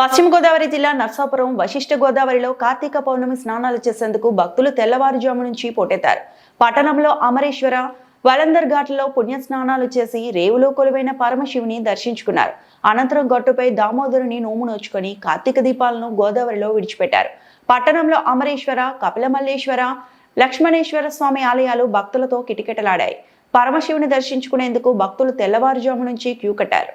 పశ్చిమ గోదావరి జిల్లా నర్సాపురం వశిష్ఠ గోదావరిలో కార్తీక పౌర్ణమి స్నానాలు చేసేందుకు భక్తులు తెల్లవారుజాము నుంచి పోటెత్తారు. పట్టణంలో అమరేశ్వర వలందర్ ఘాట్లో పుణ్య స్నానాలు చేసి రేవులో కొలువైన పరమశివుని దర్శించుకున్నారు. అనంతరం గట్టుపై దామోదరుని నోము నోచుకొని కార్తీక దీపాలను గోదావరిలో విడిచిపెట్టారు. పట్టణంలో అమరేశ్వర కపిలమల్లేశ్వర లక్ష్మణేశ్వర స్వామి ఆలయాలు భక్తులతో కిటకిటలాడాయి. పరమశివుని దర్శించుకునేందుకు భక్తులు తెల్లవారుజాము నుంచి క్యూ కట్టారు.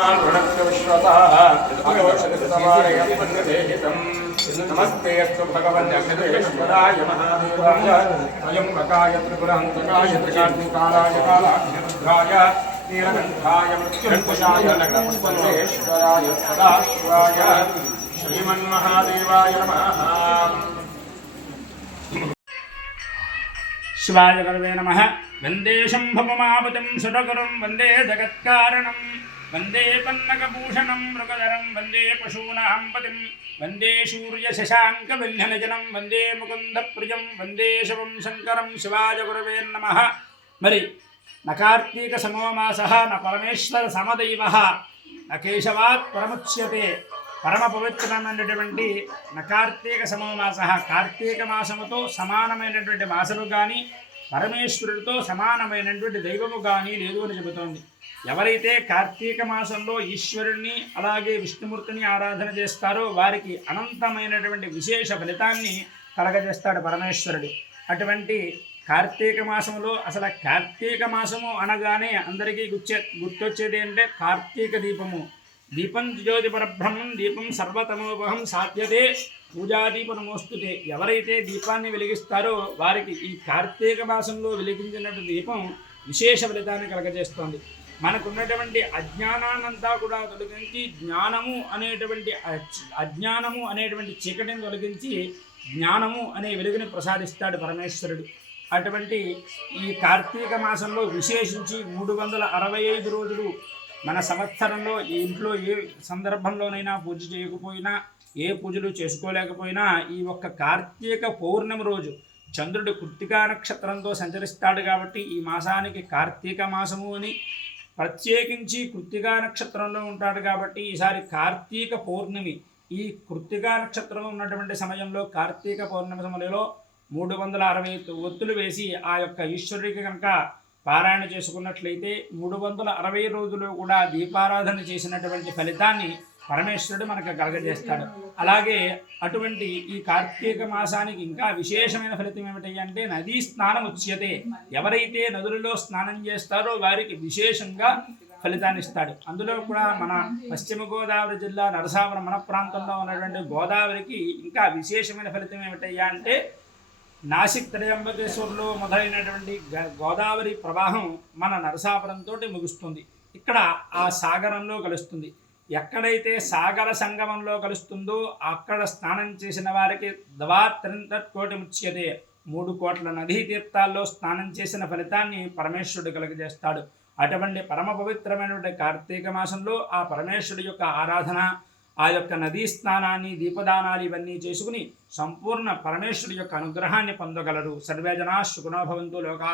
కృష్ణే ఉభాభ్యాముఖ నమస్తే అస్తు భగవన్యశ్వరాయ మహాదేవాయ స్వయంకాయ త్రిపురాంతకాయ త్రికాగ్నికాలాయ కాలాగ్నిరుద్రాయ నీలకంఠాయ మృత్యుంకుశాయ నగరపుష్పేశ్వరాయ సదాశివాయ శ్రీమన్మహాదేవాయ నమః శివాయ గురవే నమ వందే శంభవమాపతిం సురగురుం వందే జగత్కారణం వందే పన్నకభూషణం మృగధరం వందే పశూనాం పతిం వందే సూర్యశశాంకవిఘ్నజనం వందే ముకుందప్రియం వందే శివం శంకరం శివాయ గురవే నమ మరి న కార్తీక సమోమాస న పరమేశ్వర సమదైవ న కేశవాత్ పరముచ్యతే పరమ పవిత్రమైనటువంటి న కార్తీక సమోమాస కార్తీక మాసముతో సమానమైనటువంటి మాసము కానీ పరమేశ్వరుడితో సమానమైనటువంటి దైవము కానీ లేదు అని చెబుతోంది. ఎవరైతే కార్తీక మాసంలో ఈశ్వరుణ్ణి అలాగే విష్ణుమూర్తిని ఆరాధన చేస్తారో వారికి అనంతమైనటువంటి విశేష ఫలితాన్ని కలగజేస్తాడు పరమేశ్వరుడు. అటువంటి కార్తీక మాసంలో అసలు కార్తీక మాసము అనగానే అందరికీ గుచ్చే గుర్తొచ్చేది అంటే కార్తీక దీపము. దీపం జ్యోతి పరబ్రహ్మం దీపం సర్వతమోపహం సాధ్యతే పూజాదీపనమోస్తుతే ఎవరైతే దీపాన్ని వెలిగిస్తారో వారికి ఈ కార్తీక మాసంలో వెలిగించినటువంటి దీపం విశేష ఫలితాన్ని కలగజేస్తోంది. మనకున్నటువంటి అజ్ఞానాన్నంతా కూడా తొలగించి జ్ఞానము అనేటువంటి అజ్ఞానము అనేటువంటి చీకటిని తొలగించి జ్ఞానము అనే వెలుగుని ప్రసాదిస్తాడు పరమేశ్వరుడు. అటువంటి ఈ కార్తీక మాసంలో విశేషించి మూడు వందల అరవై ఐదు రోజులు మన సంవత్సరంలో ఇంట్లో ఏ సందర్భంలోనైనా పూజ చేయకపోయినా ఏ పూజలు చేసుకోలేకపోయినా ఈ ఒక్క కార్తీక పౌర్ణమి రోజు చంద్రుడు కృత్తికా నక్షత్రంతో సంచరిస్తాడు కాబట్టి ఈ మాసానికి కార్తీక మాసము అని ప్రత్యేకించి కృత్తికా నక్షత్రంలో ఉంటాడు కాబట్టి ఈసారి కార్తీక పౌర్ణమి. ఈ కృత్తికా నక్షత్రం ఉన్నటువంటి సమయంలో కార్తీక పౌర్ణమి సమయంలో మూడు వందల అరవై ఒత్తులు వేసి ఆ యొక్క ఈశ్వరుడికి కనుక పారాయణ చేసుకున్నట్లయితే మూడు వందల అరవై రోజులు కూడా దీపారాధన చేసినటువంటి ఫలితాన్ని పరమేశ్వరుడు మనకు కలగజేస్తాడు. అలాగే అటువంటి ఈ కార్తీక మాసానికి ఇంకా విశేషమైన ఫలితం ఏమిటి అంటే నదీ స్నానం ఉచ్యతే. ఎవరైతే నదులలో స్నానం చేస్తారో వారికి విశేషంగా ఫలితాన్ని ఇస్తాడు. అందులో కూడా మన పశ్చిమ గోదావరి జిల్లా నరసాపురం మన ప్రాంతంలో ఉన్నటువంటి గోదావరికి ఇంకా విశేషమైన ఫలితం ఏమిటయ్యా అంటే నాసిక్ త్రయంబకేశ్వర్లో మొదలైనటువంటి గ- గోదావరి ప్రవాహం మన నరసాపురంతో ముగుస్తుంది. ఇక్కడ ఆ సాగరంలో కలుస్తుంది. ఎక్కడైతే సాగర సంగమంలో కలుస్తుందో అక్కడ స్నానం చేసిన వారికి దవాత్రింతట్ కోటి ముచ్యతే. మూడు కోట్ల నదీ తీర్థాల్లో స్నానం చేసిన ఫలితాన్ని పరమేశ్వరుడు కలుగజేస్తాడు. అటువంటి పరమ పవిత్రమైనటువంటి కార్తీక మాసంలో ఆ పరమేశ్వరుడి యొక్క ఆరాధన ఆ యొక్క నదీ స్నానాన్ని దీపదానాలు ఇవన్నీ చేసుకుని సంపూర్ణ పరమేశ్వరుడి యొక్క అనుగ్రహాన్ని పొందగలరు. సర్వేజనా జనా లోకా